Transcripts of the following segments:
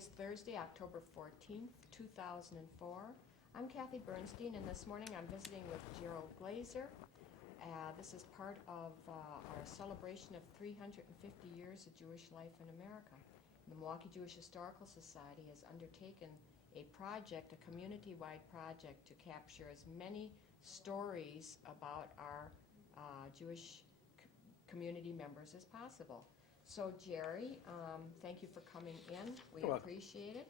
is Thursday, October 14th, 2004. I'm Kathy Bernstein, and this morning I'm visiting with Gerald Glazer. This is part of our celebration of 350 years of Jewish life in America. The Milwaukee Jewish Historical Society has undertaken a project, a community-wide project, to capture as many stories about our Jewish community members as possible. So Jerry, thank you for coming in. We appreciate it.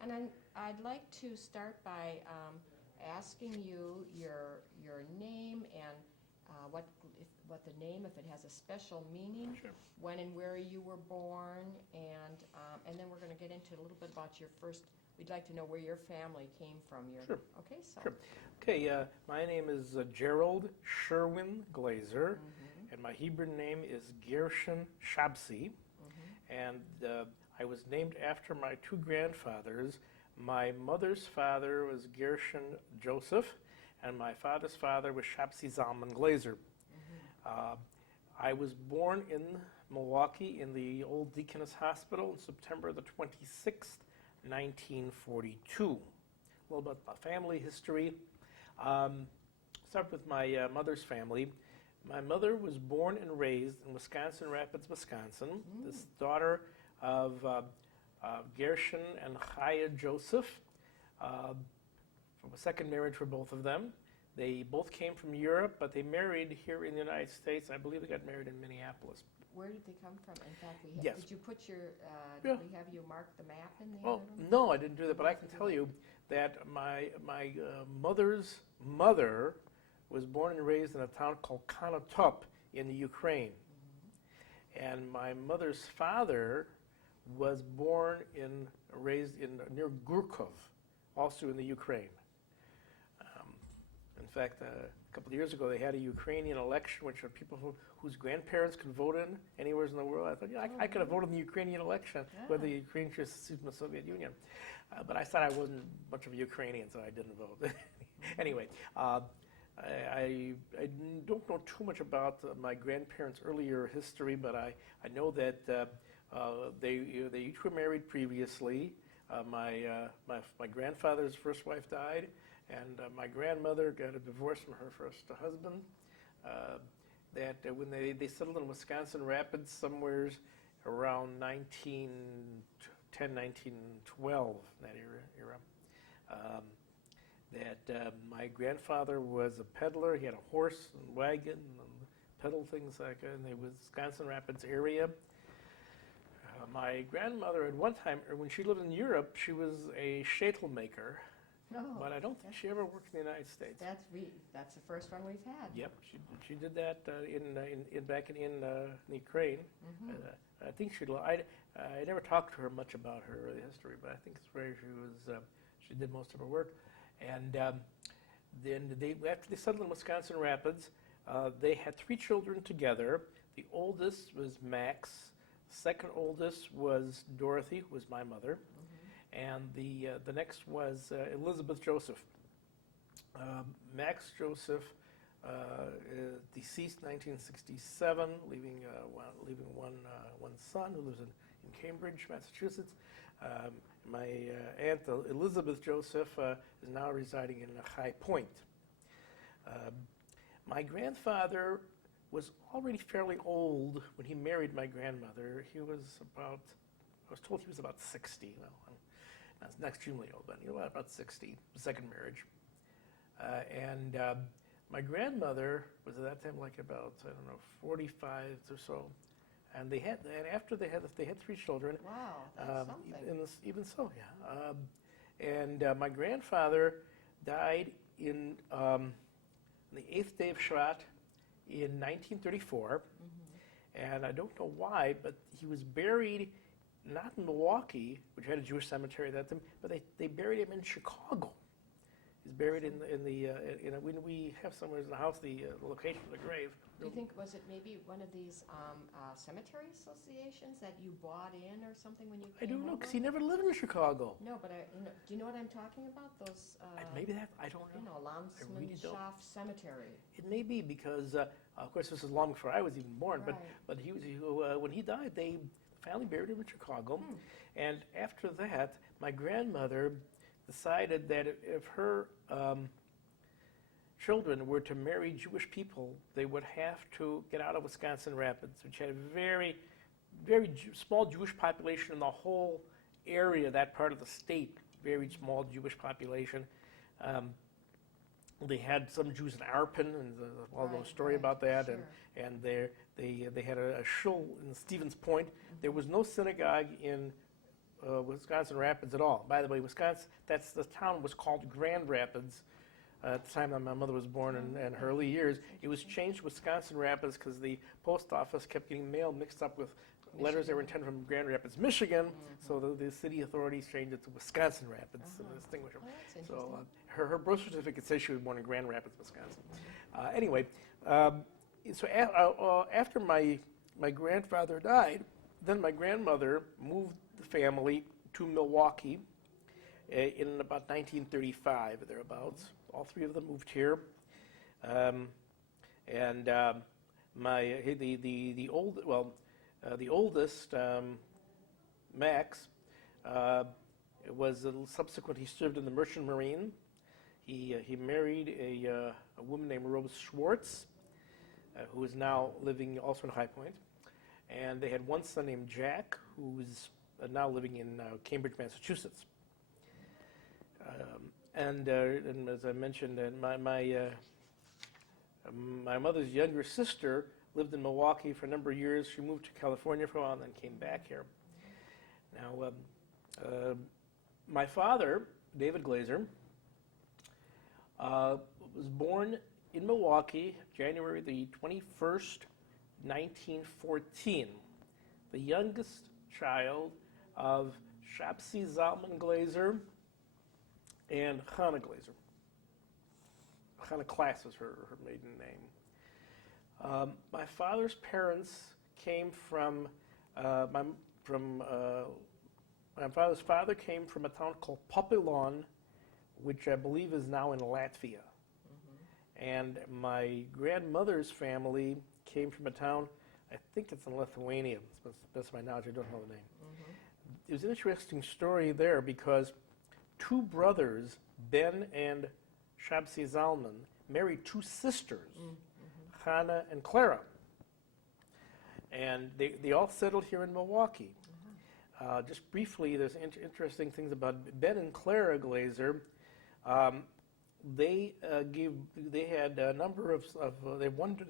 And I'd like to start by asking you your name and what the name, if it has a special meaning, Sure. when and where you were born, and then we're going to get into a little bit about your first. We'd like to know where your family came from. Sure. Okay, so. Sure. Okay, my name is Gerald Sherwin Glazer, and my Hebrew name is Gershon Shabsi, and I was named after my two grandfathers. My mother's father was Gershon Joseph, and my father's father was Shabsi Zalman Glazer. I was born in Milwaukee in the old Deaconess Hospital on September the 26th, 1942. A little bit about family history. Start with my mother's family. My mother was born and raised in Wisconsin Rapids, Wisconsin. This daughter of Gershon and Chaya Joseph, from a second marriage for both of them. They both came from Europe, but they married here in the United States. I believe they got married in Minneapolis. Where did they come from? In fact, Yes. Did you put your, Yeah. did we have you mark the map in there? Well, no, I didn't do that, but I can tell you that my mother's mother was born and raised in a town called Konotop in the Ukraine. And my mother's father was born and raised near Gurkov, also in the Ukraine. In fact, a couple of years ago, they had a Ukrainian election, which are people whose grandparents could vote in anywhere in the world. I thought, yeah, I could have voted in the Ukrainian election, whether the Ukraine should secede from the Soviet Union. But I thought I wasn't much of a Ukrainian, so I didn't vote. Anyway, I don't know too much about my grandparents' earlier history, but I know that they each were married previously. My grandfather's first wife died, and my grandmother got a divorce from her first husband. That when they settled in Wisconsin Rapids somewhere around 1910, 1912, that era. My grandfather was a peddler. He had a horse and wagon and peddled things like in the Wisconsin Rapids area. My grandmother at one time, when she lived in Europe, she was a shtetl maker, but I don't think she ever worked in the United States. That's the first one we've had. Yep, she did that back in Ukraine. I think I never talked to her much about her early history, but I think it's where she did most of her work. And then after they settled in Wisconsin Rapids, they had 3 children together. The oldest was Max. Second oldest was Dorothy, who was my mother, and the next was Elizabeth Joseph. Max Joseph deceased 1967, leaving one son who lives in Cambridge, Massachusetts. My aunt Elizabeth Joseph is now residing in High Point. My grandfather was already fairly old when he married my grandmother. He was I was told he was about 60. Well, that's not extremely old, but about 60, second marriage. And my grandmother was at that time like about, 45 or so. And after they had 3 children. Wow, that's something. Even so, yeah. And my grandfather died in the 8th day of Shvat in 1934, and I don't know why, but he was buried not in Milwaukee, which had a Jewish cemetery at that time, but they buried him in Chicago. He's buried in when we have somewhere in the house the location of the grave. Do you think, was it maybe one of these cemetery associations that you bought in or something when you came I don't know, over? because he never lived in Chicago. No, but do you know what I'm talking about? Those, maybe that, I don't know. Landsmannschaft Cemetery. It may be because, of course, this is long before I was even born, Right. but he was, when he died, the finally buried him in Chicago. And after that, my grandmother decided that if her children were to marry Jewish people, they would have to get out of Wisconsin Rapids, which had a very, very small Jewish population in the whole area, that part of the state, very small Jewish population. They had some Jews in Arpin, and there's a well-known story about that. Sure. And they had a shul in Stevens Point. There was no synagogue in Wisconsin Rapids at all. By the way, Wisconsin, the town was called Grand Rapids at the time that my mother was born and her early years. It was changed to Wisconsin Rapids because the post office kept getting mail mixed up with letters that were intended from Grand Rapids, Michigan. So the city authorities changed it to Wisconsin Rapids to distinguish them. Oh, that's So interesting. her birth certificate says she was born in Grand Rapids, Wisconsin. Anyway, so after my grandfather died, then my grandmother moved the family to Milwaukee in about 1935, thereabouts. All three of them moved here, the oldest, Max, was subsequent. He served in the Merchant Marine. He married a woman named Rose Schwartz, who is now living also in High Point. And they had one son named Jack, who's now living in Cambridge, Massachusetts. And as I mentioned, my mother's younger sister lived in Milwaukee for a number of years. She moved to California for a while and then came back here. Now, my father, David Glazer, was born in Milwaukee, January the 21st, 1914, the youngest child of Shapsi Zalman Glazer and Hannah Glazer. Hannah Klass is her maiden name. My father's parents came from my father's father came from a town called Papilon, which I believe is now in Latvia. And my grandmother's family came from a town, I think it's in Lithuania. That's the best of my knowledge. I don't know the name. It was an interesting story there because two brothers, Ben and Shabsi Zalman, married two sisters, Hannah and Clara. And they all settled here in Milwaukee. Just briefly, there's interesting things about Ben and Clara Glazer. They had a number of they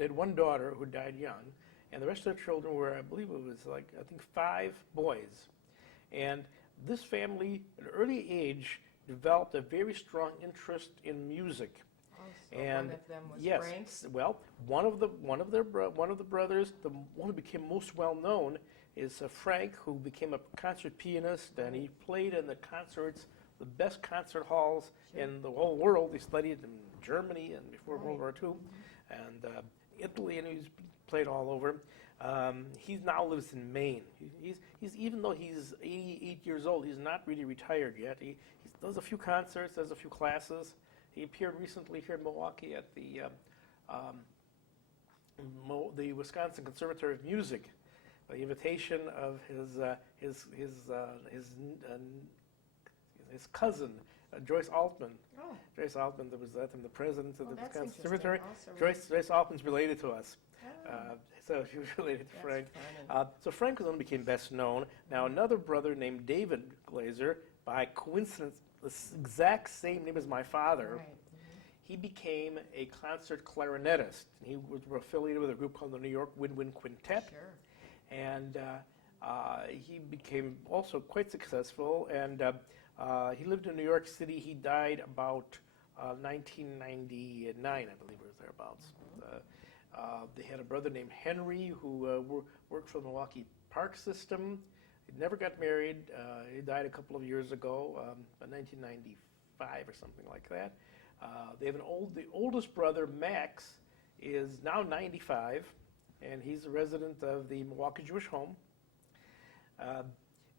had one daughter who died young, and the rest of their children were, I believe it was I think 5 boys. And this family, at an early age, developed a very strong interest in music. So And one of them was yes, Frank's. well, one of the brothers, the one who became most well known, is Frank, who became a concert pianist, and he played in the concerts, the best concert halls in the whole world. He studied in Germany and before World War II, and Italy, and he's played all over. He now lives in Maine. He's even though he's 88 years old, he's not really retired yet. He does a few concerts, does a few classes. He appeared recently here in Milwaukee at the Wisconsin Conservatory of Music, by the invitation of his cousin, Joyce Altman. Oh, Joyce Altman, that was the president of the that's Wisconsin interesting. Conservatory. Also, Joyce Altman's related to us. Oh, So she was related to that's Frank. funny. So Frank was the one who became best known. Now another brother named David Glazer, by coincidence, the exact same name as my father, Right. he became a concert clarinetist. He was affiliated with a group called the New York Woodwind Quintet. Sure. And he became also quite successful. And he lived in New York City. He died about 1999, I believe it was thereabouts. They had a brother named Henry who worked for the Milwaukee Park System. He never got married. He died a couple of years ago, 1995 or something like that. They have the oldest brother, Max, is now 95, and he's a resident of the Milwaukee Jewish Home.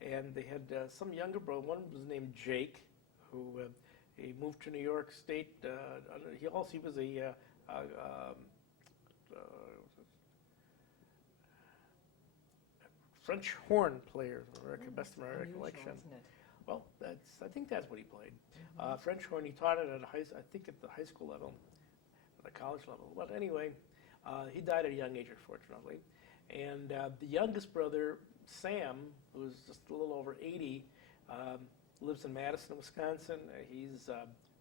And they had some younger brother. One was named Jake, who he moved to New York State. He was a French horn player, best of my Unusual, recollection. isn't it? Well, I think that's what he played. French horn, he taught it at I think at the high school level, at the college level. But anyway, he died at a young age, unfortunately. And the youngest brother, Sam, who's just a little over 80, lives in Madison, Wisconsin. He's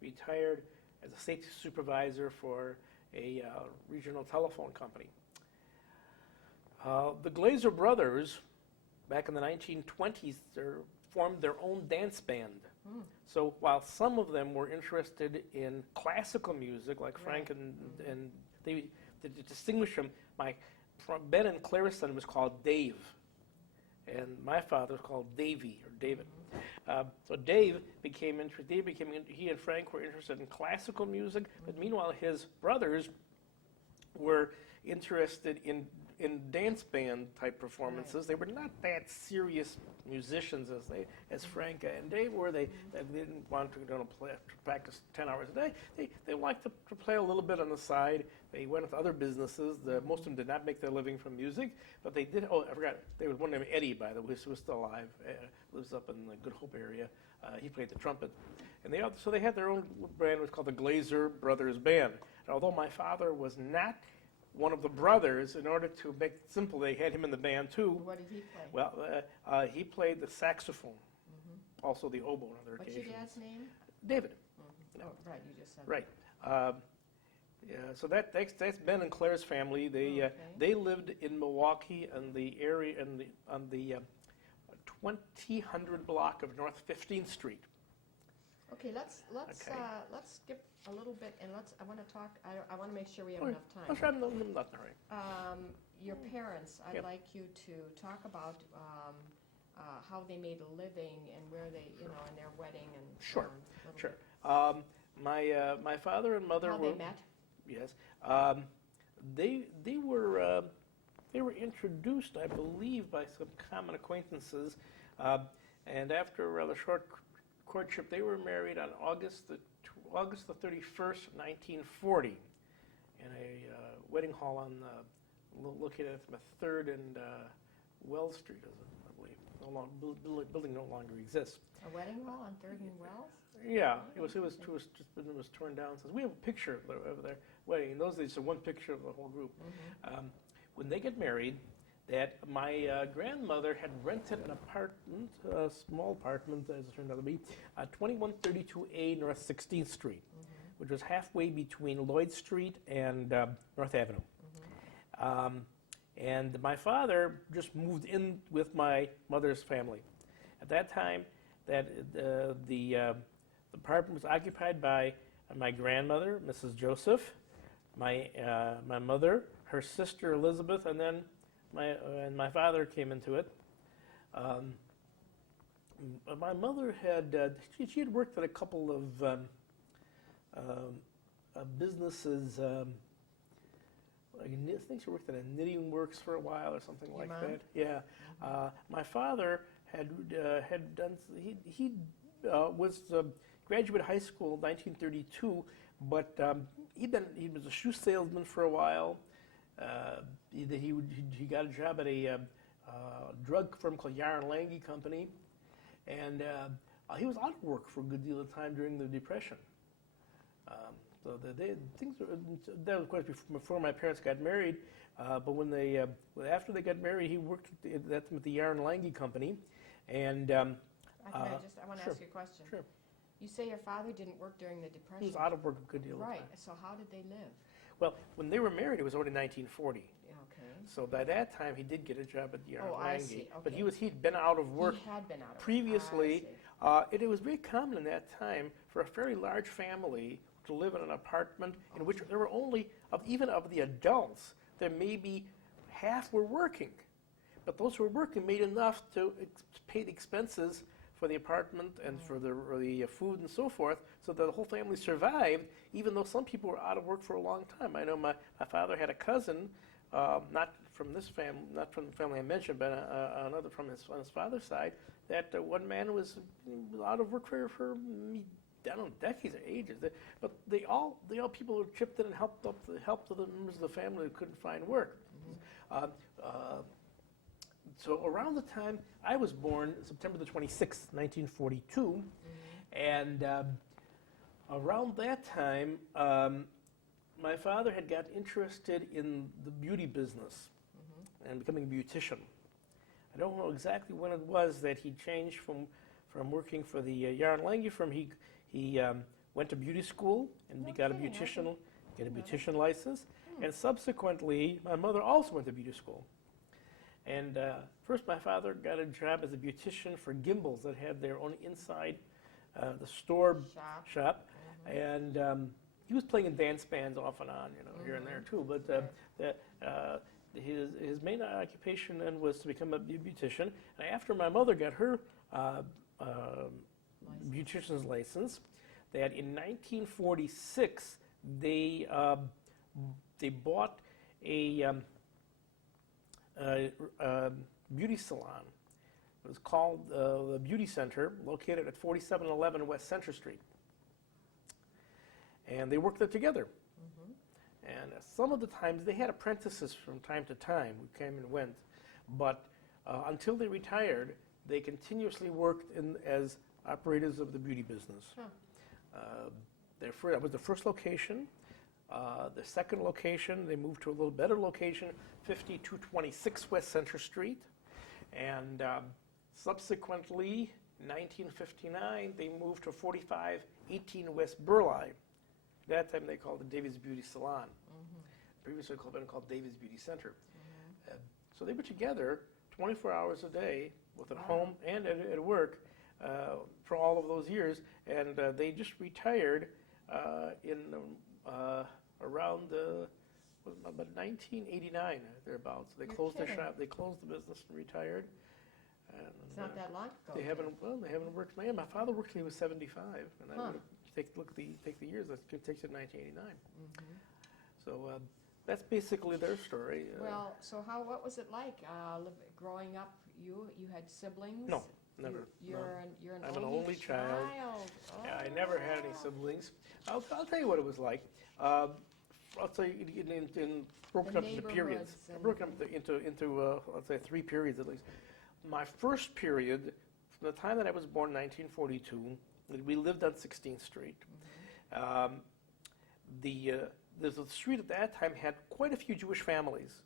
retired as a safety supervisor for a regional telephone company. The Glazer brothers, back in the 1920s, formed their own dance band. So while some of them were interested in classical music, like Frank and they, to distinguish them, Ben and Clara's son was called Dave, and my father was called Davy or David. So Dave became interested. He and Frank were interested in classical music, but meanwhile his brothers were interested in dance band type performances. They were not that serious musicians as Frank and Dave were. They didn't want to practice 10 hours a day. They liked to play a little bit on the side. They went into other businesses. Most of them did not make their living from music, but they did. Oh, I forgot. There was one named Eddie, by the way, who was still alive. Lives up in the Good Hope area. He played the trumpet, and so they had their own band. It was called the Glazer Brothers Band. And although my father was not one of the brothers, in order to make it simple, they had him in the band too. What did he play? Well, he played the saxophone, also the oboe on other occasions. What's your dad's name? David. Oh, right, you just said Right. Yeah, so that's Ben and Claire's family. They lived in Milwaukee in the area on the 2000 block of North 15th Street. Okay, let's skip a little bit and I want to talk. I want to make sure we have enough time. I'm sure I'm not in a hurry. Your parents, I'd like you to talk about how they made a living and where they, in their wedding and Sure. bit. My father and mother How were. they met? Yes. They were introduced, I believe, by some common acquaintances, and after a rather short courtship, they were married on August the 31st, 1940, in a wedding hall located at 3rd and Wells Street, I believe. Building no longer exists. A wedding hall on 3rd and Wells? Yeah, it was torn down. So we have a picture of their wedding. In those days, so one picture of the whole group. When they get married, that my grandmother had rented an apartment, a small apartment, as it turned out to be, 2132A North 16th Street, which was halfway between Lloyd Street and North Avenue. And my father just moved in with my mother's family. At that time, the apartment was occupied by my grandmother, Mrs. Joseph, my mother, her sister Elizabeth, and then my father came into it. My mother she had worked at a couple of businesses. I think she worked at a knitting works for a while or something like that. Yeah. My father had done. He was graduate high school in 1932, but he was a shoe salesman for a while. He got a job at a drug firm called Yarn Lange Company, and he was out of work for a good deal of time during the Depression. So things were, that was of course before my parents got married. But after they got married, he worked at the Yarn Lange Company, and I want to ask you a question. Sure. You say your father didn't work during the Depression. He was out of work a good deal of time. Right. So how did they live? Well, when they were married, it was already 1940. Okay. So by that time, he did get a job at Yarn Lange. I see. Okay. But he'd been out of work He had been out of previously. work. It was very common in that time for a very large family to live in an apartment in which there were only, even of the adults, there may be half were working. But those who were working made enough to pay the expenses for the apartment and for the food and so forth, so that the whole family survived, even though some people were out of work for a long time. I know my father had a cousin, not from this family, not from the family I mentioned, but another from on his father's side, that one man was out of work for I don't know, decades or ages. But they all people who chipped in and helped the members of the family who couldn't find work. so around the time I was born, September the 26th, 1942, and around that time, my father had got interested in the beauty business and becoming a beautician. I don't know exactly when it was that he changed from working for the Yarn Lange firm. He went to beauty school and he got a beautician license. And subsequently, my mother also went to beauty school. And first, my father got a job as a beautician for Gimbals that had their own inside the store shop. And he was playing in dance bands off and on, here and there too. But his main occupation then was to become a beautician. And after my mother got her beautician's license, that in 1946 they bought a beauty salon. It was called the Beauty Center, located at 4711 West Center Street. And they worked there together. And some of the times, they had apprentices from time to time who came and went. But until they retired, they continuously worked as operators of the beauty business. That was the first location. The second location, they moved to a little better location, 5226 West Center Street. And subsequently, 1959, they moved to 4518 West Burleigh. That time they called it David's Beauty Salon. Previously been called David's Beauty Center. So they were together 24 hours a day, both at home and at work, for all of those years. And they just retired in around about 1989, thereabouts. They closed their shop. They closed the business and retired. And, it's not that long ago. They haven't worked. Man, my father worked till he was 75, and I would take the years. That takes it to 1989. So that's basically their story. Well, so what was it like growing up? You had siblings? No, never. You're I'm an only child. Oh. Yeah, I never had any siblings. I'll tell you what it was like. I'll tell you broken up into periods. Broken up into let's say 3 periods at least. My first period, from the time that I was born in 1942, we lived on 16th Street. There's a street at that time had quite a few Jewish families.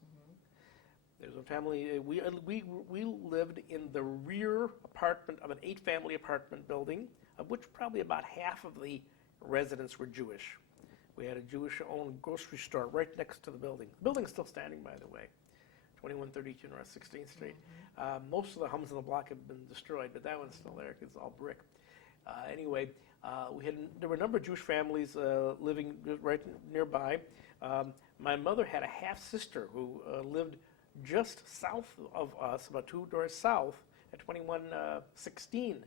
There's a family. We lived in the rear apartment of an 8-family apartment building, of which probably about half of the residents were Jewish. We had a Jewish-owned grocery store right next to the building. The building's still standing, by the way, 2132 North 16th Street. Most of the homes on the block have been destroyed, but that one's still there because it's all brick. Anyway, there were a number of Jewish families living right nearby. My mother had a half-sister who lived just south of us, about 2 doors south, at 2116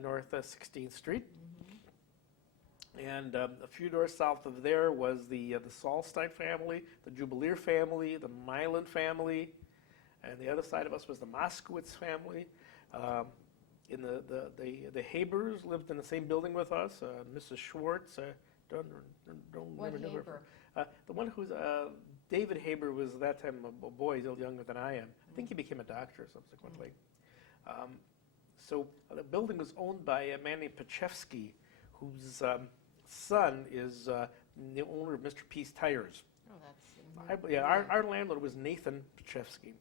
North 16th Street. And a few doors south of there was the Solstein family, the Jubileer family, the Milan family, and the other side of us was the Moskowitz family. The Habers lived in the same building with us. Mrs. Schwartz, don't remember her. The one who's David Haber was at that time a boy. He's a little younger than I am. I think he became a doctor subsequently. So the building was owned by a man named Pachevsky, whose son is the owner of Mr. Peace Tires. Oh, that's our landlord was Nathan Pachevsky.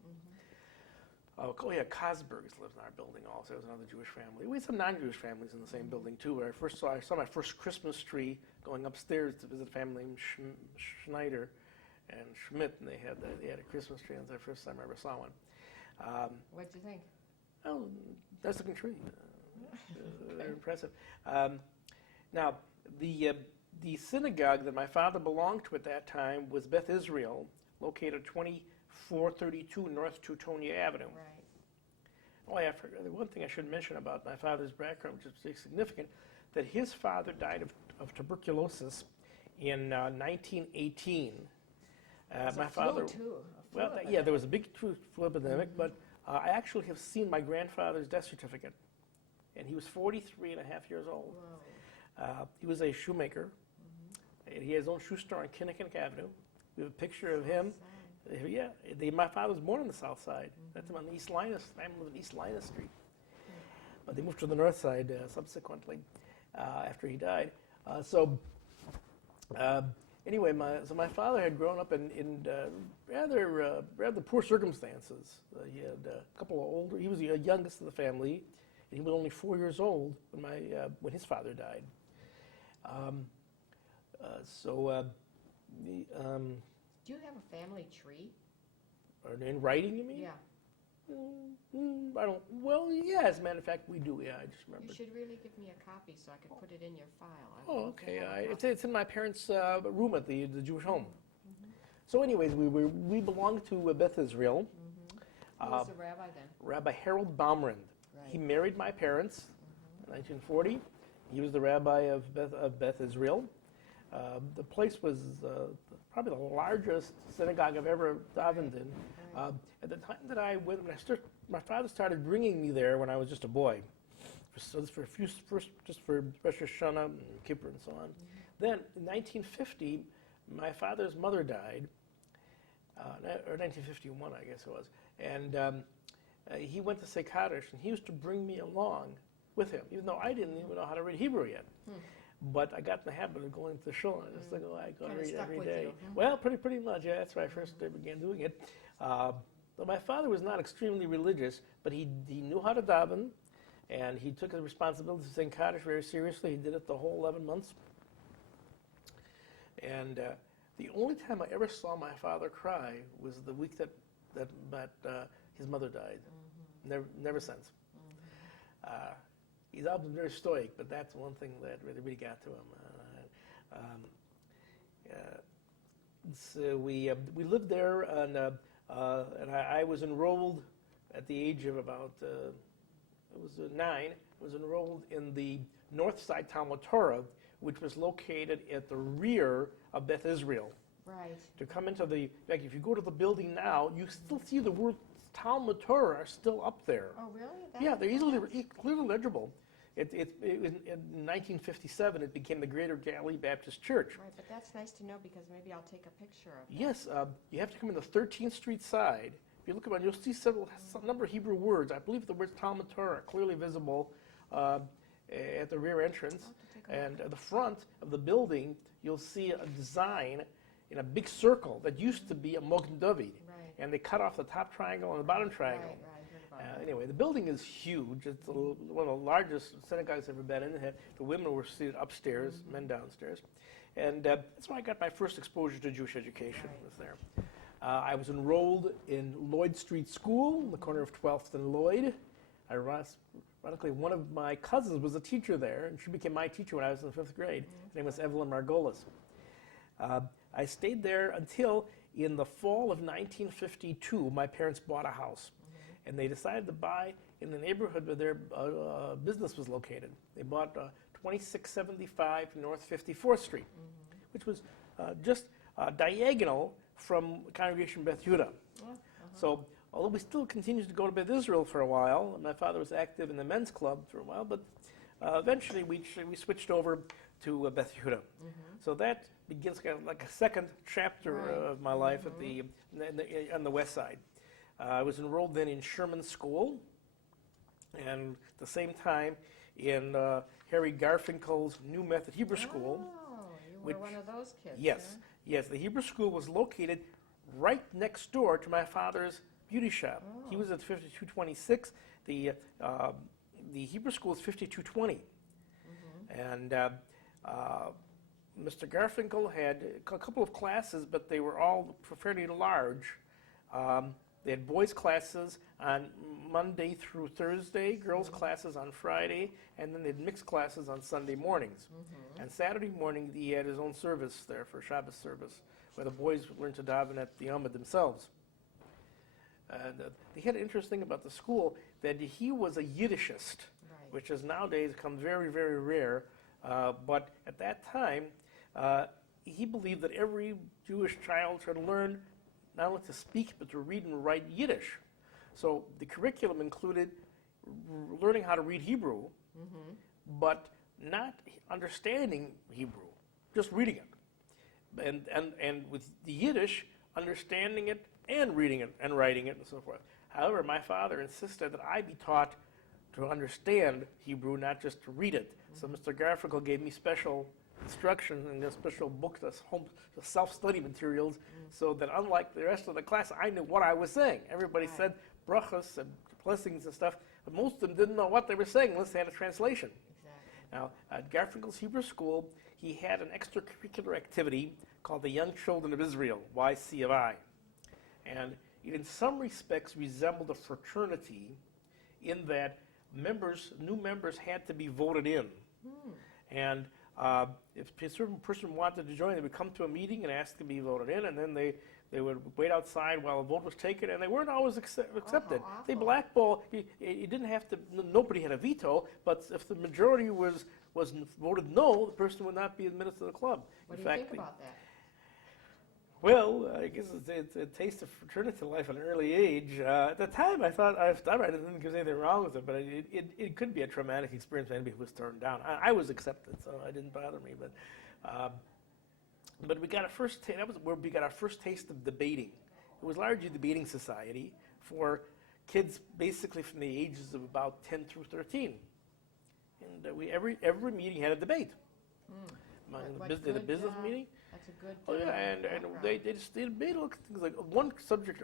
Cosbergs lived in our building also. It was another Jewish family. We had some non-Jewish families in the same building too. Where I saw my first Christmas tree going upstairs to visit a family named Schneider and Schmidt, and they had a Christmas tree. That was the first time I ever saw one. What'd you think? Oh, nice looking tree. Very impressive. Now, the synagogue that my father belonged to at that time was Beth Israel, located at 2432 North Teutonia Avenue. Right. Oh, yeah, the one thing I should mention about my father's background, which is significant, that his father died of tuberculosis in 1918. My father. There was a big flu epidemic, but I actually have seen my grandfather's death certificate, and he was 43 and a half years old. He was a shoemaker. He had his own shoe store on Kinnickinnick Avenue. We have a picture of him. Yeah, my father was born on the south side. That's on East Linus. I lived on East Linus Street. But they moved to the north side subsequently after he died. Anyway, my father had grown up in rather poor circumstances. He had a couple of older. He was the youngest of the family, and he was only 4 years old when his father died. Do you have a family tree? Or in writing, you mean? Yeah. I don't. Well, yeah. As a matter of fact, we do. Yeah, I just remember. You should really give me a copy so I could put it in your file. Oh, okay. It's in my parents' room at the Jewish home. So, anyways, we belonged to Beth Israel. Who was the rabbi then? Rabbi Harold Baumrind. Right. He married my parents in 1940. He was the rabbi of Beth Israel. The place was probably the largest synagogue I've ever davened in. Right. At the time that I went, my father started bringing me there when I was just a boy. For Rosh Hashanah and Kippur and so on. Then in 1950, my father's mother died, or 1951, I guess it was, and he went to say Kaddish, and he used to bring me along with him, even though I didn't even know how to read Hebrew yet. But I got in the habit of going to the shul, and I go to read every day. Well, pretty much, yeah, that's where I first began doing it. But my father was not extremely religious, but he knew how to daven, and he took his responsibility to sing Kaddish very seriously. He did it the whole 11 months. And the only time I ever saw my father cry was the week that his mother died. Never since. He's always been very stoic, but that's one thing that really got to him. So we lived there, and I was enrolled at the age of about it was 9. I was enrolled in the North Side Talmud Torah, which was located at the rear of Beth Israel. Right. To come into like if you go to the building now, you still see the words Talmud Torah are still up there. Oh, really? Yeah, they're clearly legible. In 1957, it became the Greater Galilee Baptist Church. Right, but that's nice to know because maybe I'll take a picture of that. Yes, you have to come in the 13th Street side. If you look around, you'll see some number of Hebrew words. I believe the words Talmud Torah are clearly visible at the rear entrance. And at the front of the building, you'll see a design in a big circle that used to be a Mogen David. Right. And they cut off the top triangle and the bottom triangle. Right, I heard about that. Anyway, the building is huge. It's one of the largest synagogues I've ever been in. The women were seated upstairs, men downstairs. And that's where I got my first exposure to Jewish education, was there. I was enrolled in Lloyd Street School, in the corner of 12th and Lloyd. Ironically, one of my cousins was a teacher there, and she became my teacher when I was in 5th grade. Her name was Evelyn Margolis. I stayed there until in the fall of 1952, my parents bought a house. And they decided to buy in the neighborhood where their business was located. They bought 2675 North 54th Street, which was just diagonal from Congregation Beth Yehuda. So, although we still continued to go to Beth Israel for a while, and my father was active in the men's club for a while, but eventually we switched over to Beth Yehuda. So that begins kind of like a second chapter of my life on the west side. I was enrolled then in Sherman School, and at the same time in Harry Garfinkel's New Method Hebrew School. Oh, you were one of those kids. Yes, huh? yes. The Hebrew school was located right next door to my father's beauty shop. He was at 5226. The Hebrew school is 5220. And Mr. Garfinkel had a couple of classes, but they were all fairly large. They had boys' classes on Monday through Thursday, girls' classes on Friday, and then they had mixed classes on Sunday mornings. And Saturday morning, he had his own service there for Shabbos service, where the boys learned to daven at the Yom themselves. They had an interesting thing about the school that he was a Yiddishist, which has nowadays become very, very rare. But at that time, he believed that every Jewish child should learn not only to speak, but to read and write Yiddish. So the curriculum included learning how to read Hebrew, but not understanding Hebrew, just reading it. And with the Yiddish, understanding it and reading it and writing it and so forth. However, my father insisted that I be taught to understand Hebrew, not just to read it. So Mr. Garfinkel gave me special instruction and special books, self-study materials, so that unlike the rest of the class, I knew what I was saying. Everybody said brachas and blessings and stuff, but most of them didn't know what they were saying unless they had a translation. Exactly. Now, at Garfinkel's Hebrew School, he had an extracurricular activity called the Young Children of Israel, YCFI. And it in some respects resembled a fraternity in that new members had to be voted in. And if a certain person wanted to join, they would come to a meeting and ask to be voted in, and then they would wait outside while a vote was taken, and they weren't always accepted. They blackball. You didn't have to. Nobody had a veto, but if the majority was voted no, the person would not be admitted to the club. What do you think about that? Well, I guess it's a taste of fraternity life at an early age. At the time, I thought I didn't think there was anything wrong with it, but it could be a traumatic experience for anybody who was turned down. I was accepted, so it didn't bother me. But we got a first. That was where we got our first taste of debating. It was largely a debating society for kids, basically from the ages of about 10 through 13, and every meeting had a debate. The business meeting. That's a good. Oh yeah, and they made things like one subject.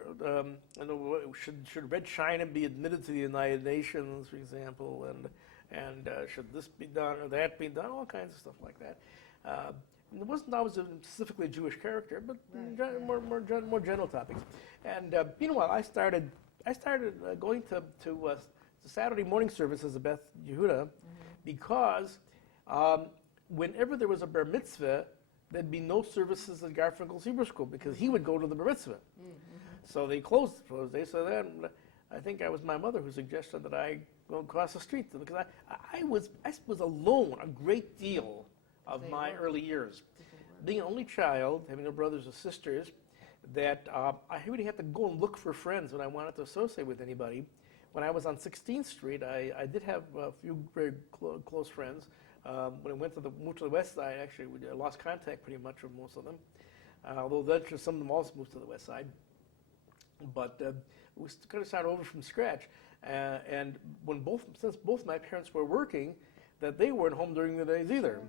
Should Red China be admitted to the United Nations, for example, and should this be done or that be done? All kinds of stuff like that. And it wasn't always specifically a Jewish character, but more general topics. And meanwhile, I started going to Saturday morning services at Beth Yehuda because whenever there was a bar mitzvah, there'd be no services at Garfinkel's Hebrew School because he would go to the bar mitzvah. So they closed for those days. So then I think I was my mother who suggested that I go across the street because I was alone a great deal of my early years. Being an only child, having no brothers or sisters, that I really had to go and look for friends when I wanted to associate with anybody. When I was on 16th Street, I did have a few very close friends. When I moved to the west side, actually, we lost contact pretty much with most of them. Although eventually some of them also moved to the west side. But we kind of started over from scratch. And since both my parents were working, that they weren't home during the days either.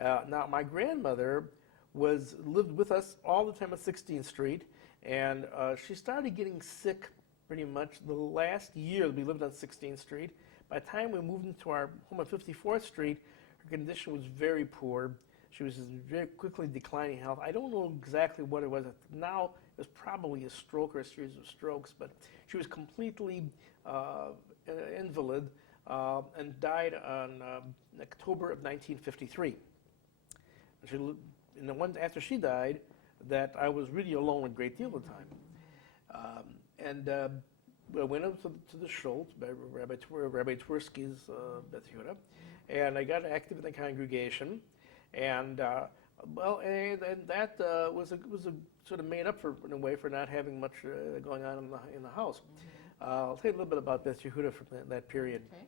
Now, my grandmother lived with us all the time at 16th Street, and she started getting sick pretty much the last year that we lived on 16th Street. By the time we moved into our home on 54th Street, her condition was very poor. She was in very quickly declining health. I don't know exactly what it was. Now, it was probably a stroke or a series of strokes, but she was completely invalid and died on October of 1953. After she died, that I was really alone a great deal of the time. I went up to the Schultz, Rabbi Twersky's Beth Yehuda, and I got active in the congregation, and that was a sort of made up for in a way for not having much going on in the house. I'll tell you a little bit about Beth Yehuda from that period. Okay.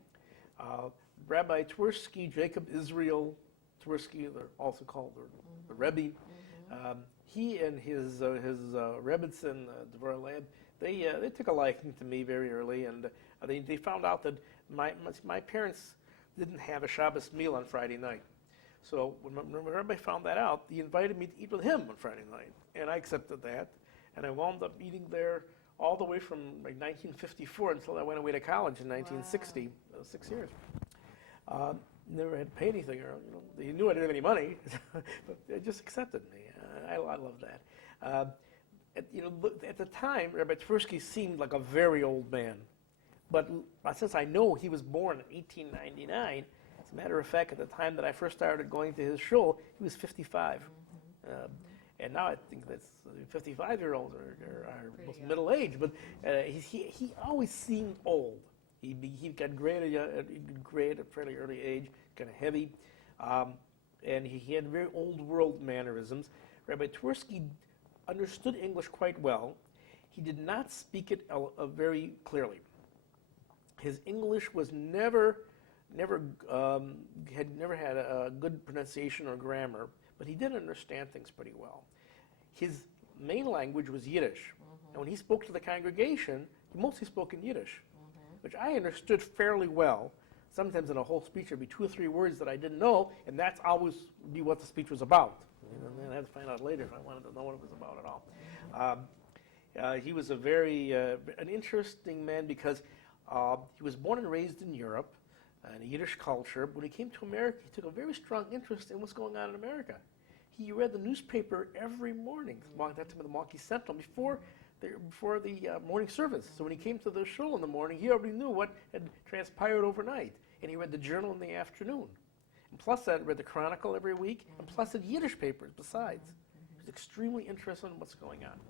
Rabbi Twersky, Jacob Israel Twersky, they're also called the Rebbe. He and his Rebbitzin, Dvorah Lab, they took a liking to me very early, and they found out that my parents didn't have a Shabbos meal on Friday night. So when Rabbi found that out, he invited me to eat with him on Friday night, and I accepted that, and I wound up eating there all the way from like 1954 until I went away to college in 1960. Wow. 6 years. Never had to pay anything, or they knew I didn't have any money, but they just accepted me. I love that. At the time, Rabbi Tversky seemed like a very old man, but since I know he was born in 1899, as a matter of fact, at the time that I first started going to his shul, he was 55. And now I think that's 55-year-olds are most middle-aged, but he always seemed old. He got gray at a fairly early age, kind of heavy, and he had very old-world mannerisms. Rabbi Twersky understood English quite well. He did not speak it very clearly. His English was never had a good pronunciation or grammar, but he did understand things pretty well. His main language was Yiddish, And when he spoke to the congregation, he mostly spoke in Yiddish, which I understood fairly well. Sometimes in a whole speech there'd be 2 or 3 words that I didn't know, and that's always be what the speech was about. And then I had to find out later if I wanted to know what it was about at all. He was a very an interesting man because he was born and raised in Europe in a Yiddish culture. But when he came to America, he took a very strong interest in what's going on in America. He read the newspaper every morning, at that time the Milwaukee Sentinel, before the morning service. So when he came to the shul in the morning, he already knew what had transpired overnight. And he read the journal in the afternoon. And plus that, read the Chronicle every week, and plus the Yiddish papers besides. He was extremely interested in what's going on.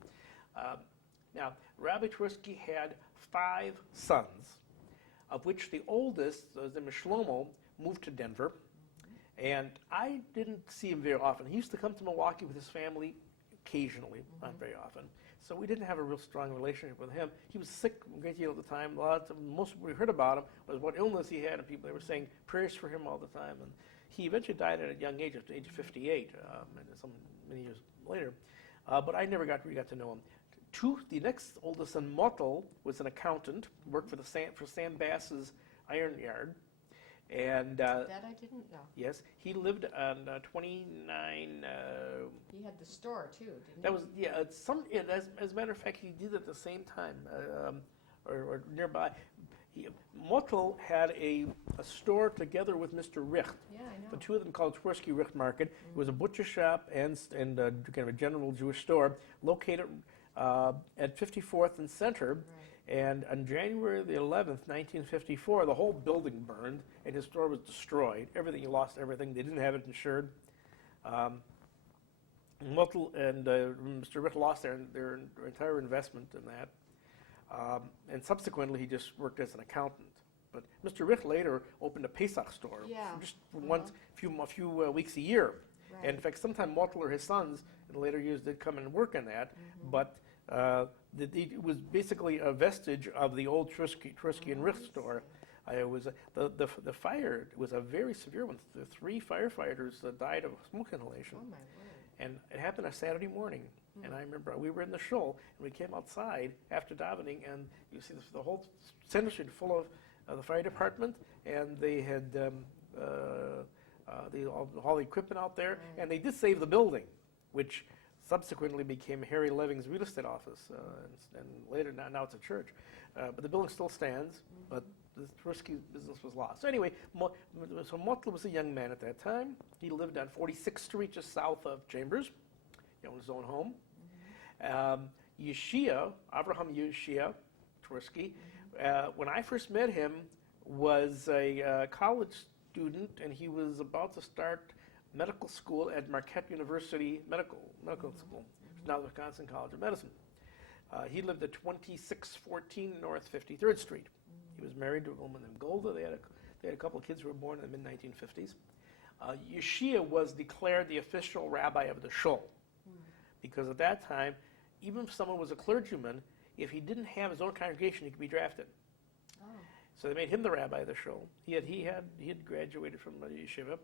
Now, Rabbi Twersky had 5 sons, of which the oldest, his name is Shlomo, moved to Denver. And I didn't see him very often. He used to come to Milwaukee with his family occasionally, not very often. So we didn't have a real strong relationship with him. He was sick a great deal of the time. Most we heard about him was what illness he had, and people they were saying prayers for him all the time. And he eventually died at a young age, at the age of 58, many years later. But I never really got to know him. The next oldest son, Mottel, was an accountant, worked for Sam Bass's iron yard. And that I didn't know. yes, he lived on 29. He had the store too, didn't he? That was as a matter of fact, he did at the same time or nearby. Mottel had a store together with Mr. Richt. Yeah, I know. The two of them called Twersky Richt Market. It was a butcher shop and kind of a general Jewish store located at 54th and Center. Right. And on January the 11th, 1954, the whole building burned and his store was destroyed. He lost everything. They didn't have it insured. Mottel and Mr. Richt lost their entire investment in that. And subsequently, he just worked as an accountant. But Mr. Richt later opened a Pesach store, just a few weeks a year. Right. And in fact, sometime Mottel or his sons in the later years did come and work in that. But it was basically a vestige of the old Twersky and Richt store. It was the fire was a very severe one. The 3 firefighters died of smoke inhalation. Oh my word! And it happened a Saturday morning. And I remember we were in the shul and we came outside after davening, and you see the whole center street full of the fire department, and they had all the equipment out there, and they did save the building, which subsequently became Harry Leving's real estate office, and later now it's a church. But the building still stands, but the Twersky business was lost. So anyway, so Mottel was a young man at that time. He lived on 46th Street, just south of Chambers. He owned his own home. Avraham Yeshia Twersky, when I first met him, was a college student, and he was about to start medical school at Marquette University Medical School, now the Wisconsin College of Medicine. He lived at 2614 North 53rd Street. He was married to a woman named Golda. They had a couple of kids who were born in the mid-1950s. Yeshia was declared the official rabbi of the shul, because at that time, even if someone was a clergyman, if he didn't have his own congregation, he could be drafted. Oh. So they made him the rabbi of the shul. He had graduated from the yeshiva.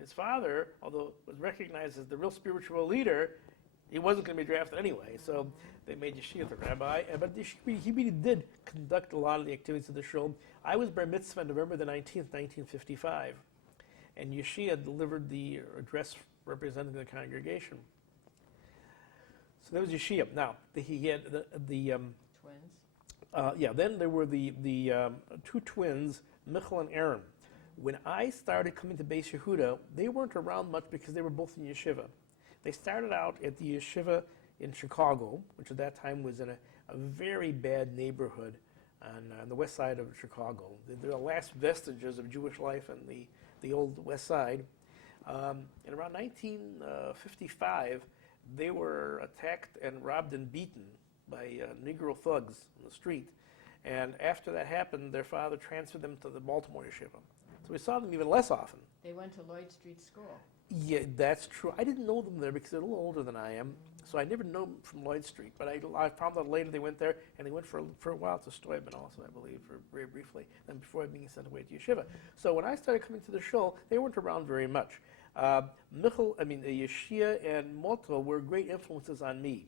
His father, although was recognized as the real spiritual leader, he wasn't going to be drafted anyway. So they made Yeshia the rabbi. But he really did conduct a lot of the activities of the shul. I was bar mitzvah on November the 19th, 1955, and Yeshia delivered the address representing the congregation. So that was Yeshia. Now he had the Twins. Then there were the 2 twins, Michal and Aaron. When I started coming to Beis Yehuda, they weren't around much because they were both in yeshiva. They started out at the yeshiva in Chicago, which at that time was in a very bad neighborhood on the west side of Chicago. They're the last vestiges of Jewish life on the old west side. And around 1955, they were attacked and robbed and beaten by Negro thugs on the street. And after that happened, their father transferred them to the Baltimore yeshiva. So we saw them even less often. They went to Lloyd Street School. Yeah, that's true. I didn't know them there because they're a little older than I am, so I never knew them from Lloyd Street. But I found out later they went there, and they went for a while to Steuben also, I believe, for very briefly, then before being sent away to yeshiva. So when I started coming to the shul, they weren't around very much. Yeshia and Mottel were great influences on me.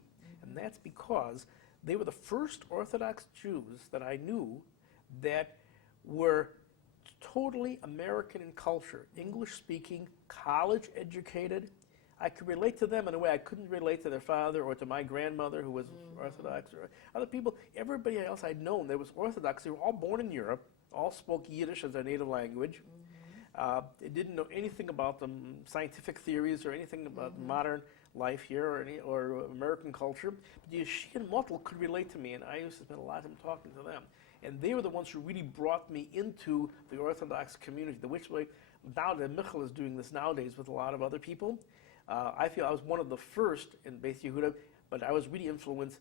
And that's because they were the first Orthodox Jews that I knew that were totally American in culture, English-speaking, college-educated. I could relate to them in a way I couldn't relate to their father or to my grandmother who was Orthodox or other people. Everybody else I'd known that was Orthodox, they were all born in Europe, all spoke Yiddish as their native language. They didn't know anything about the scientific theories or anything about modern life here or American culture. But she and Mottel could relate to me, and I used to spend a lot of time talking to them. And they were the ones who really brought me into the Orthodox community, the which way now that Michal is doing this nowadays with a lot of other people. I feel I was one of the first in Beit Yehuda, but I was really influenced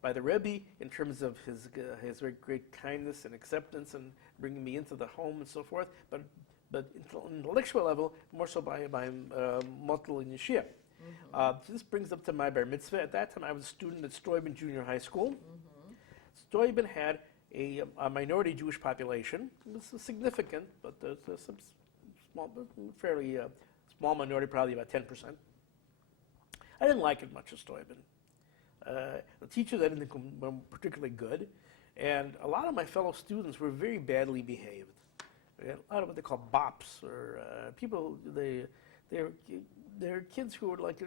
by the Rebbe in terms of his very great kindness and acceptance and bringing me into the home and so forth. But intellectual level, more so by Mottel and Yeshia. So this brings up to my bar mitzvah. At that time, I was a student at Steuben Junior High School. Steuben had a minority Jewish population. It was significant, but there's some small, fairly small minority, probably about 10%. I didn't like it much at Steuben. The teachers I didn't think were particularly good, and a lot of my fellow students were very badly behaved. We had a lot of what they call bops, or people. They're kids who were like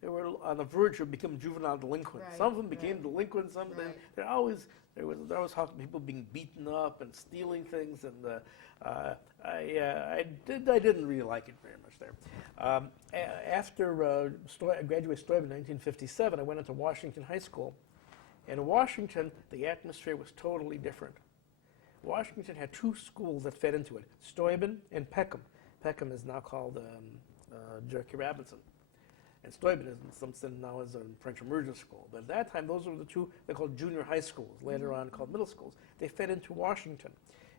they were on the verge of becoming juvenile delinquents. Right, Some of them became delinquents. Some of them there was always people being beaten up and stealing things, and I didn't really like it very much there. After I graduated Steuben in 1957, I went into Washington High School. And in Washington, the atmosphere was totally different. Washington had two schools that fed into it, Steuben and Peckham. Peckham is now called Jerky Robinson. And Steuben is in some sense now is a French immersion school. But at that time, those were the two they called junior high schools, later on called middle schools. They fed into Washington.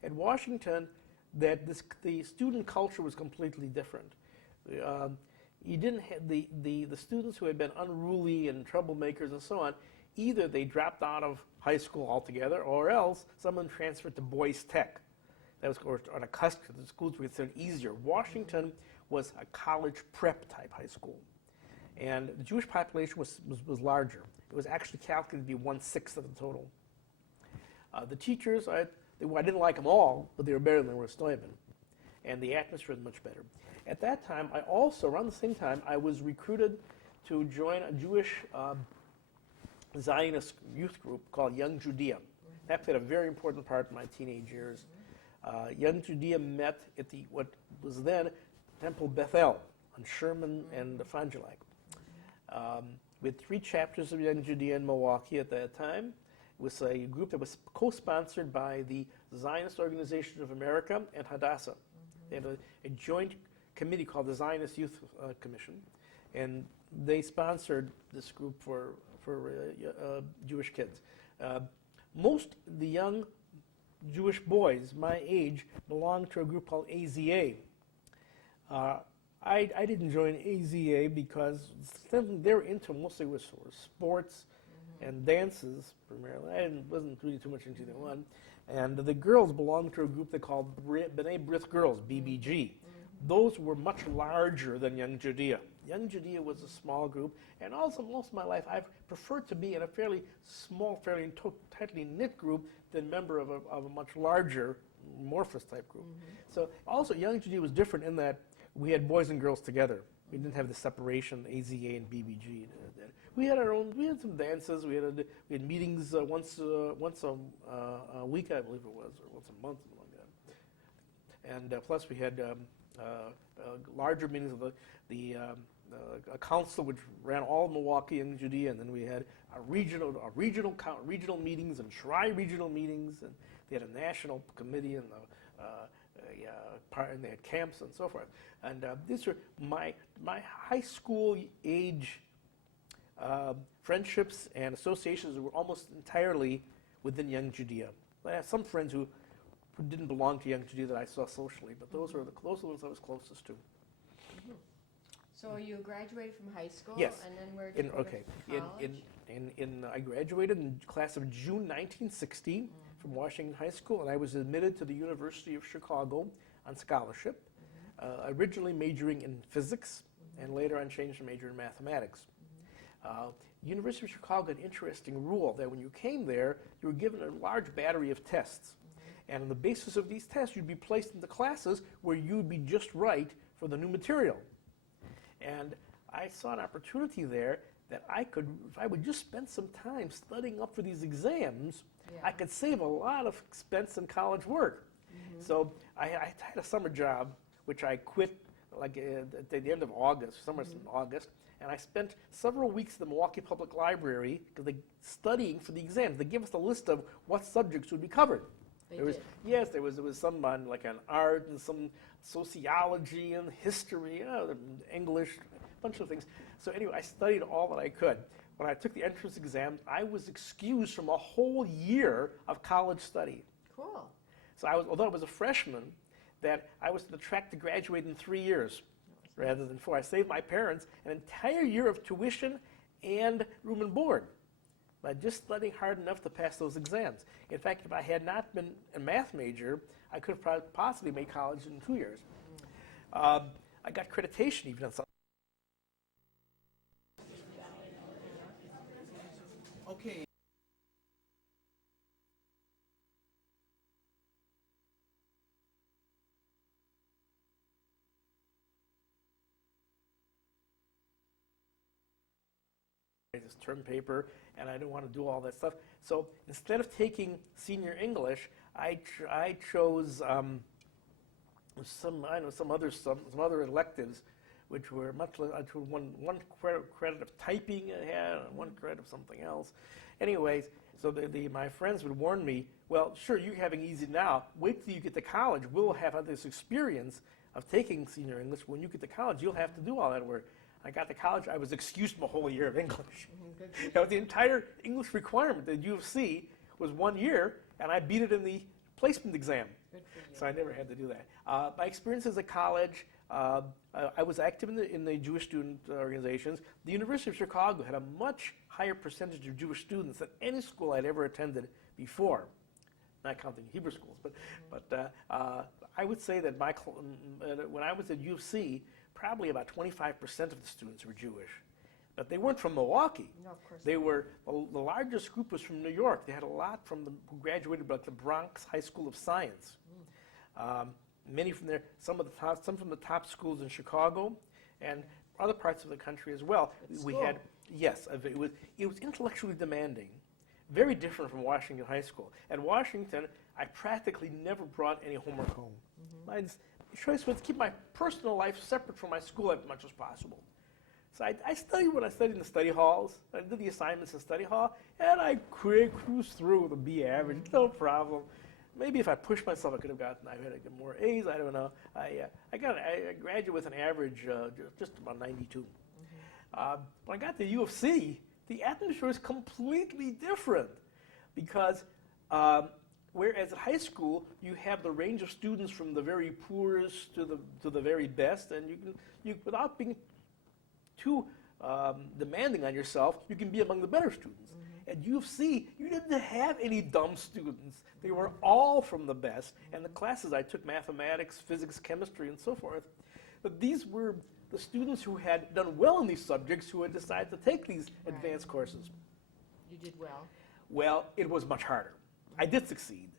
At Washington, the student culture was completely different. You didn't have the students who had been unruly and troublemakers and so on. Either they dropped out of high school altogether, or else someone transferred to Boys Tech. That was on a cusp. The schools were considered easier. Washington was a college prep type high school, and the Jewish population was larger. It was actually calculated to be 1/6 of the total. The teachers, I didn't like them all, but they were better than they were at Steuben, and the atmosphere was much better. At that time, I also, around the same time, I was recruited to join a Jewish Zionist youth group called Young Judea. That played a very important part in my teenage years. Young Judea met at what was then Temple Bethel on Sherman and Fond du Lac. We had 3 chapters of Young Judea in Milwaukee at that time. It was a group that was co-sponsored by the Zionist Organization of America and Hadassah. They had a joint committee called the Zionist Youth Commission, and they sponsored this group for Jewish kids. Most of the young Jewish boys my age belonged to a group called AZA. I didn't join AZA because something they were into mostly was sports and dances primarily. I wasn't really too much into either one. And the girls belonged to a group they called B'nai B'rith Girls, BBG. Those were much larger than Young Judea. Young Judea was a small group, and also most of my life I've preferred to be in a fairly small, fairly tightly knit group than member of a much larger, amorphous type group. So also Young Judea was different in that we had boys and girls together. We didn't have the separation, AZA and BBG. We had our own. We had some dances. We had meetings once a week, I believe it was, or once a month, something like that. And plus, we had larger meetings of a council which ran all of Milwaukee and Judea, and then we had regional meetings and tri-regional meetings, and they had a national committee and and they had camps and so forth. And these were my high school age friendships and associations were almost entirely within Young Judea. I had some friends who didn't belong to Young Judea that I saw socially, but those were the ones I was closest to. So you graduated from high school, Yes. and then where did you go to college? I graduated in class of June 1960 from Washington High School, and I was admitted to the University of Chicago on scholarship, originally majoring in physics, and later on changed to major in mathematics. University of Chicago had an interesting rule that when you came there, you were given a large battery of tests. And on the basis of these tests, you'd be placed into classes where you'd be just right for the new material. And I saw an opportunity there that I could, if I would just spend some time studying up for these exams, I could save a lot of expense in college work. So I had a summer job, which I quit like at the end of August, summer in August, and I spent several weeks at the Milwaukee Public Library studying for the exams. They give us a list of what subjects would be covered. There was some on art and some sociology and history, English, a bunch of things. So anyway, I studied all that I could. When I took the entrance exam, I was excused from a whole year of college study. Cool. So although I was a freshman, that I was on the track to graduate in 3 years rather than 4. I saved my parents an entire year of tuition and room and board by just studying hard enough to pass those exams. In fact, if I had not been a math major, I could have possibly made college in 2 years. I got accreditation even on some. Okay. This term paper, and I didn't want to do all that stuff. So instead of taking senior English, I chose some other electives, which were much less. I chose one credit of typing I had, and one credit of something else. Anyways, so my friends would warn me, well, sure, you're having easy now. Wait till you get to college. We'll have this experience of taking senior English. When you get to college, you'll have to do all that work. I got to college, I was excused from a whole year of English. The entire English requirement at U of C was 1 year, and I beat it in the placement exam. Good for you. So I never had to do that. My experiences at college, I was active in the Jewish student organizations. The University of Chicago had a much higher percentage of Jewish students than any school I'd ever attended before, not counting Hebrew schools. But I would say that when I was at U of C, probably about 25% of the students were Jewish. But they weren't from Milwaukee. No, of course They were, the largest group was from New York. They had a lot who graduated from the Bronx High School of Science. Many from there, some from the top schools in Chicago, and other parts of the country as well. It was intellectually demanding, very different from Washington High School. At Washington, I practically never brought any homework home. My choice was to keep my personal life separate from my school as much as possible. So I studied what I studied in the study halls. I did the assignments in study hall, and I cruised through with a B average, no problem. Maybe if I pushed myself, I had gotten more A's. I don't know. I graduated with an average just about 92. When I got to U of C, the atmosphere was completely different because whereas at high school you have the range of students from the very poorest to the very best, and you without being too demanding on yourself, you can be among the better students. At U of C, you didn't have any dumb students. They were all from the best. And the classes I took, mathematics, physics, chemistry, and so forth, but these were the students who had done well in these subjects who had decided to take these advanced courses. You did well. Well, it was much harder. I did succeed,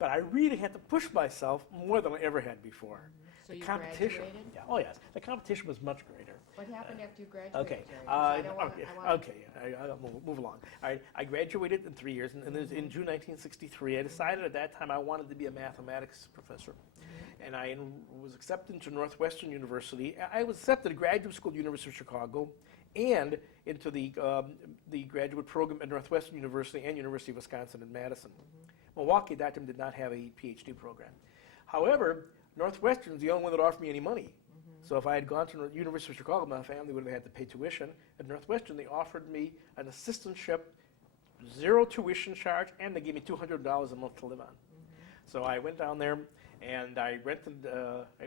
but I really had to push myself more than I ever had before. So the you competition, graduated? Oh yes, the competition was much greater. What happened after you graduated, Okay. Jerry? I'll move along. I graduated in 3 years, and in June 1963, I decided at that time I wanted to be a mathematics professor. And I was accepted into Northwestern University. I was accepted to graduate school at the University of Chicago and into the graduate program at Northwestern University and University of Wisconsin in Madison. Milwaukee at that time did not have a PhD program. However, Northwestern is the only one that offered me any money. So if I had gone to the University of Chicago, my family would have had to pay tuition. At Northwestern, they offered me an assistantship, 0 tuition charge, and they gave me $200 a month to live on. So I went down there, and I rented, I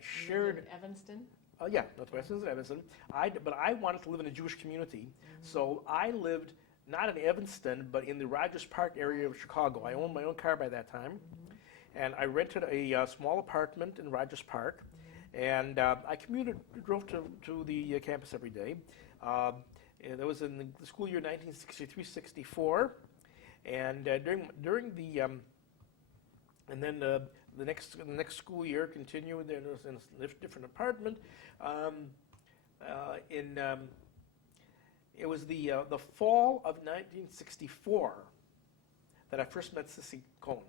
shared. You lived in Evanston? Yeah, Northwestern's in Evanston. But I wanted to live in a Jewish community, so I lived not in Evanston, but in the Rogers Park area of Chicago. I owned my own car by that time, and I rented a small apartment in Rogers Park. And I drove to the campus every day. That was in the school year 1963-64, and during the and then the next school year continued. There was in a different apartment. It was the fall of 1964 that I first met Sissy Cohn.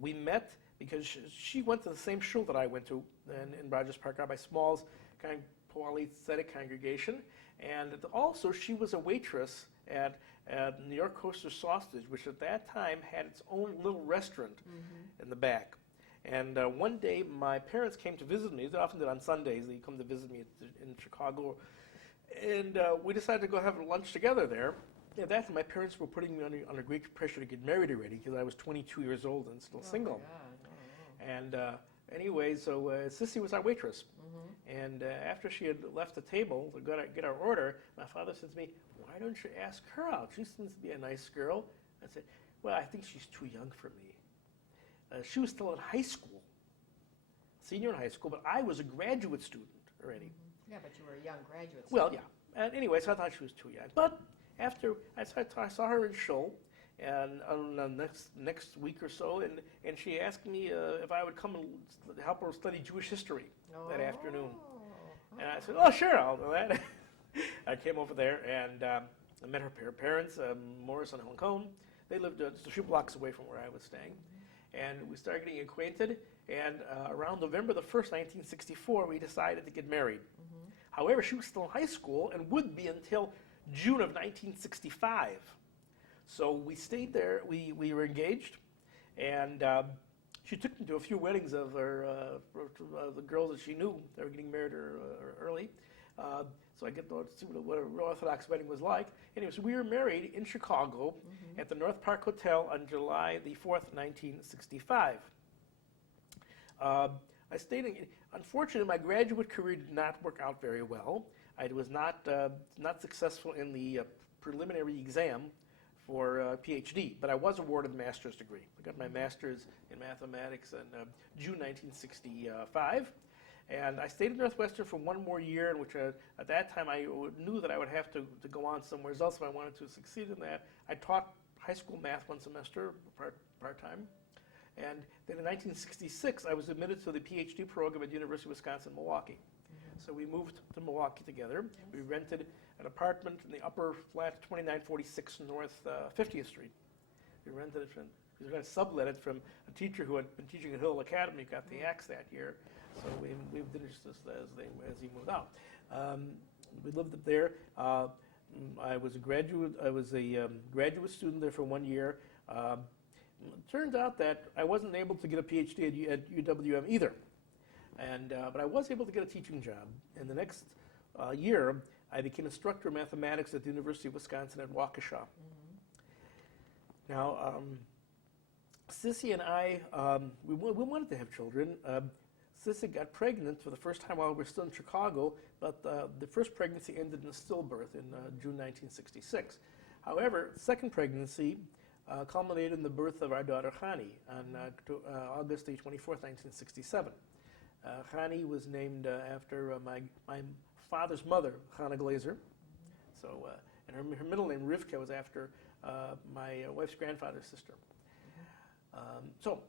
We met because she went to the same shul that I went to in Rogers Park, Rabbi Small's kind of polythetic congregation, and also she was a waitress at New York Coaster Sausage, which at that time had its own little restaurant in the back. And one day my parents came to visit me. They often did on Sundays. They come to visit me in Chicago, and we decided to go have lunch together there. At that time, my parents were putting me under great pressure to get married already because I was 22 years old and still single. And anyway, so Sissy was our waitress. And after she had left the table to get our order, my father said to me, "Why don't you ask her out? She seems to be a nice girl." I said, "Well, I think she's too young for me." She was still in high school, senior in high school, but I was a graduate student already. Yeah, but you were a young graduate student. Well, yeah. And anyway, so I thought she was too young. But after I saw her in shul, and on the next week or so, and she asked me if I would come and help her study Jewish history that afternoon. And I said, "Oh, sure, I'll do that." I came over there and I met her parents, Morris and Helen Cohn. They lived just a few blocks away from where I was staying. And we started getting acquainted, and around November the 1st, 1964, we decided to get married. However, she was still in high school and would be until June of 1965. So we stayed there, we were engaged, and she took me to a few weddings of the girls that she knew that were getting married early. So I get to see what an Orthodox wedding was like. Anyway, so we were married in Chicago at the North Park Hotel on July the 4th, 1965. I stayed in, unfortunately, my graduate career did not work out very well. I was not successful in the preliminary exam for PhD, but I was awarded a master's degree. I got my master's in mathematics in June 1965. And I stayed at Northwestern for one more year, in which at that time I knew that I would have to go on somewhere else if I wanted to succeed in that. I taught high school math one semester, part-time. And then in 1966, I was admitted to the PhD program at the University of Wisconsin-Milwaukee. So we moved to Milwaukee together. We rented an apartment in the upper flat, 2946 North 50th Street. We rented it from, we were going to sublet it from a teacher who had been teaching at Hill Academy, got the axe that year. So we did it just as he moved out. We lived up there. I was a graduate. I was a graduate student there for 1 year. It turns out that I wasn't able to get a PhD at UWM either, but I was able to get a teaching job. In the next year, I became instructor of mathematics at the University of Wisconsin at Waukesha. Now, Sissy and I, we wanted to have children. Sissy got pregnant for the first time while we were still in Chicago, but the first pregnancy ended in a stillbirth in June 1966. However, second pregnancy culminated in the birth of our daughter Chani on August the 24th, 1967. Chani was named after my father's mother, Chana Glazer. So, and her middle name, Rivka, was after my wife's grandfather's sister. So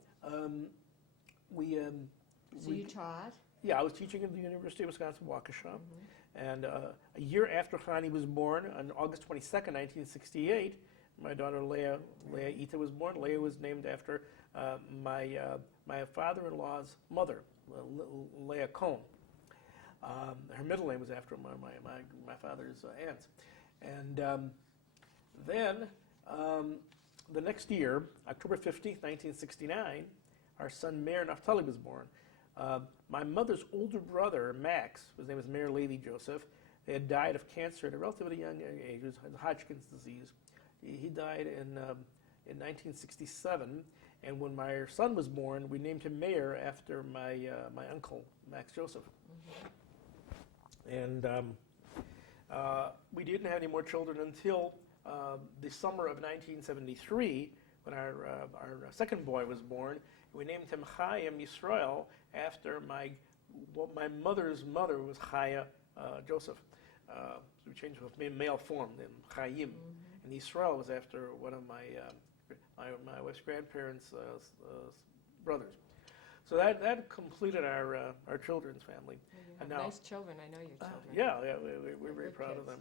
you taught? Yeah, I was teaching at the University of Wisconsin-Waukesha. And a year after Chani was born, on August 22nd, 1968, my daughter Leah Ita was born. Leah was named after my father-in-law's mother, Leah Cohn. Her middle name was after my father's aunt. And then the next year, October 15th, 1969, our son Meir Naftali was born. My mother's older brother, Max, whose name is Meir Levi Joseph, had died of cancer at a relatively young age. It was Hodgkin's disease. He died in 1967, and when my son was born, we named him Meir after my uncle, Max Joseph. And we didn't have any more children until the summer of 1973, when our second boy was born. We named him Chaim Yisrael after my mother's mother was Chaya Joseph. we changed with male form, in Chaim. And Yisrael was after one of my wife's grandparents' brothers. So that completed our children's family. Well, you And have now, nice children. I know your children. yeah, we're very Good proud of kids. them.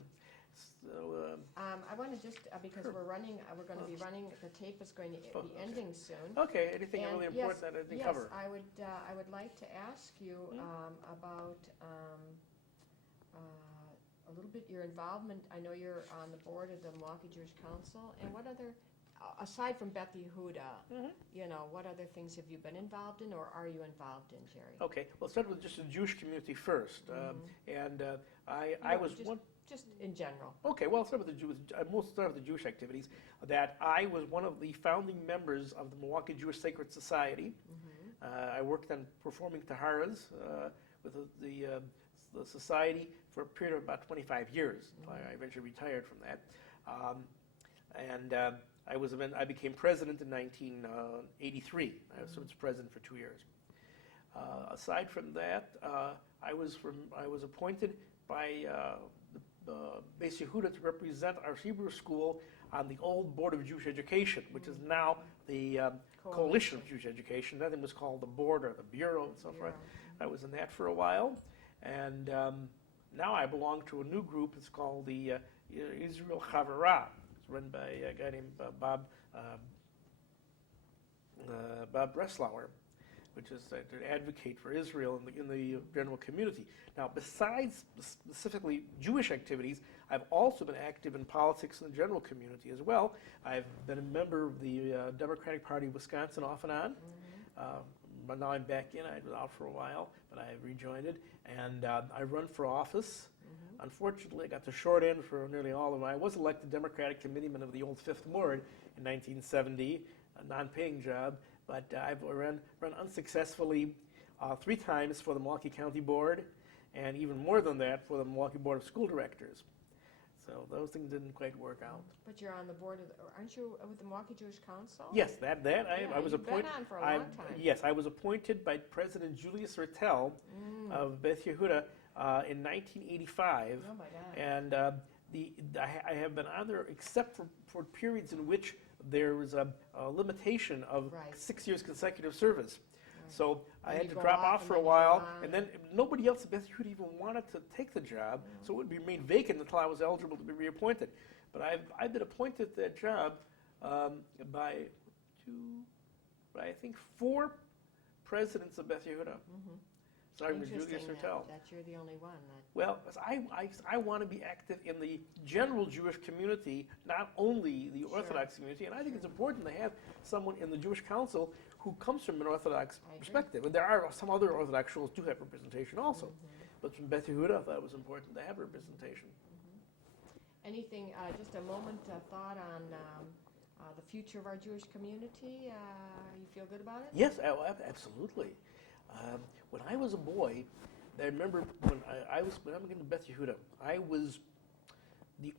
So, I want to just, because Sure. we're going to be running, the tape is going to be Okay. ending soon. okay, anything And really important that I didn't yes, cover? I would like to ask you about a little bit your involvement. I know you're on the board of the Milwaukee Jewish Council, and what other, aside from Beth Yehuda, what other things have you been involved in, or are you involved in, Jerry? Okay, well, start with just the Jewish community first. And I was one. Just in general. Okay, well, I'll start with the Jewish. We'll start with the Jewish activities. That I was one of the founding members of the Milwaukee Jewish Sacred Society. I worked on performing taharas with the society for a period of about 25 years. I eventually retired from that, I became president in 1983. I was president for 2 years. Aside from that, I was appointed by Beis Yehuda to represent our Hebrew school on the old Board of Jewish Education, which is now the Coalition of Jewish Education. That thing was called the Board or the Bureau and so forth. I was in that for a while, and now I belong to a new group. It's called the Israel Chavara. It's run by a guy named Bob Breslauer, which is to advocate for Israel in the general community. Now, besides specifically Jewish activities, I've also been active in politics in the general community as well. I've been a member of the Democratic Party of Wisconsin off and on. But now I'm back in. I was out for a while, but I rejoined it. And I run for office. Unfortunately, I got the short end for nearly all of them. I was elected Democratic committeeman of the old Fifth Ward in 1970, a non-paying job. But I've run unsuccessfully 3 times for the Milwaukee County Board, and even more than that for the Milwaukee Board of School Directors. So those things didn't quite work out. But you're on the board of, aren't you with the Milwaukee Jewish Council? Yes, I was you've appointed. been on for a long time. Yes, I was appointed by President Julius Ertel of Beth Yehuda in 1985. Oh my God. And I have been on there except for periods in which there was a limitation of 6 years consecutive service. So I had to drop off for a while, and then nobody else at Beth Yehuda even wanted to take the job, so it would remain vacant until I was eligible to be reappointed. But I've been appointed to that job by I think 4 presidents of Beth Yehuda. Starting with Julius Ertel. That you're the only one. Well, I want to be active in the general Jewish community, not only the Orthodox community, and I think it's important to have someone in the Jewish Council who comes from an Orthodox perspective. And there are some other Orthodox schools do have representation also. But from Beth Yehuda, I thought it was important to have representation. Anything, just a moment thought on the future of our Jewish community? You feel good about it? Yes, absolutely. When I was a boy, I remember when I was getting to Beth Yehuda, I was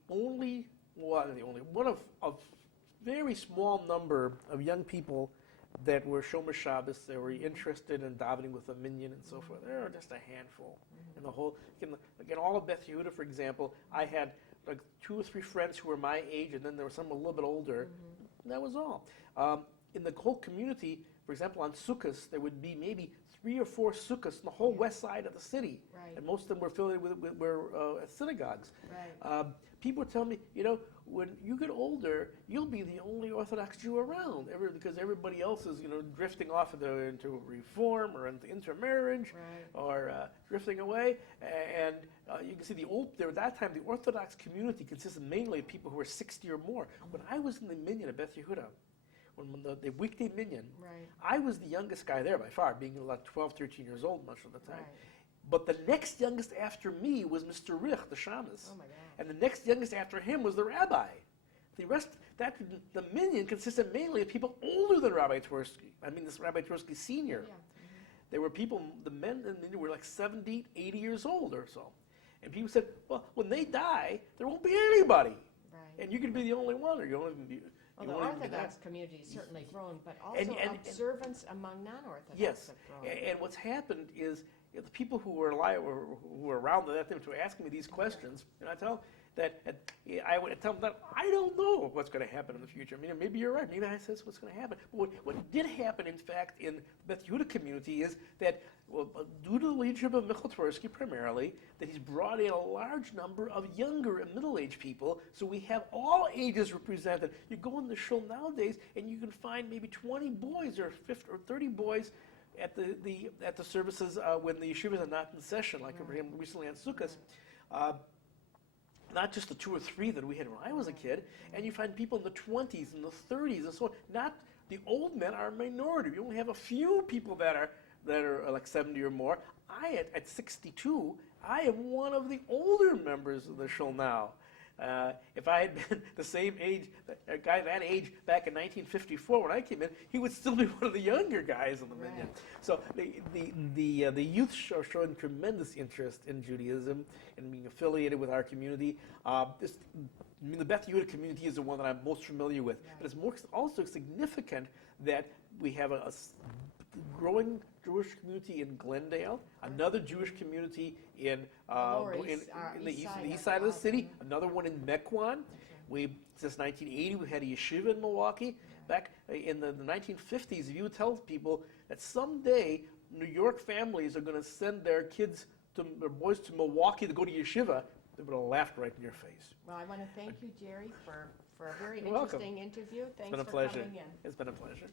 one of a very small number of young people that were Shomer Shabbos. They were interested in davening with a minyan and so forth. There were just a handful in the whole. Again, all of Beth Yehuda, for example, I had like 2 or 3 friends who were my age, and then there were some a little bit older. And that was all. In the whole community, for example, on Sukkot, there would be maybe 3 or 4 sukkahs in the whole west side of the city, and most of them were affiliated with synagogues. People tell me, when you get older, you'll be the only Orthodox Jew around, because everybody else is, drifting off into reform or into intermarriage, or drifting away. And you can see at that time, the Orthodox community consisted mainly of people who were 60 or more. When I was in the minyan at Beth Yehuda, when the weekday minyan, I was the youngest guy there by far, being about 12, 13 years old much of the time. But the next youngest after me was Mr. Rich, the shamus. Oh my God. And the next youngest after him was the rabbi. The minyan consisted mainly of people older than Rabbi Twersky. I mean, this Rabbi Twersky Sr. There were people, the men in the minyan were like 70, 80 years old or so. And people said, well, when they die, there won't be anybody. And you can be the only one, or Well, You the won't even be that. Orthodox community has certainly grown, but also and- observance among non-Orthodox Yes, have grown. and what's happened is the people who were alive, or who were around at that time, were asking me these questions, and I tell them that I would tell them that I don't know what's going to happen in the future. I mean, maybe you're right. Maybe I said what's going to happen. But what did happen, in fact, in the Beth Yehuda community is that, well, due to the leadership of Michael Tversky primarily, that he's brought in a large number of younger and middle-aged people. So we have all ages represented. You go in the shul nowadays, and you can find maybe 20 boys or 50 or 30 boys at the services when the yeshivas are not in session, like recently on Sukkot. Not just the 2 or 3 that we had when I was a kid, and you find people in the 20s and the 30s and so on. Not the old men are a minority. We only have a few people that are like 70 or more. At 62, I am one of the older members of the shul now. If I had been the same age, a guy that age back in 1954 when I came in, he would still be one of the younger guys in the minyan. So the youth are showing tremendous interest in Judaism and being affiliated with our community. The Beth Yehuda community is the one that I'm most familiar with. But it's also significant that we have a growing Jewish community in Glendale, another Jewish community in the east side of the city, another one in Mequon. Since 1980, we had a yeshiva in Milwaukee. Back in the 1950s, if you tell people that someday New York families are going to send their boys to Milwaukee to go to yeshiva, they would have laughed right in your face. Well, I want to thank you, Jerry, for a very You're welcome. interesting interview. Thanks It's been a for pleasure. coming in. It's been a pleasure.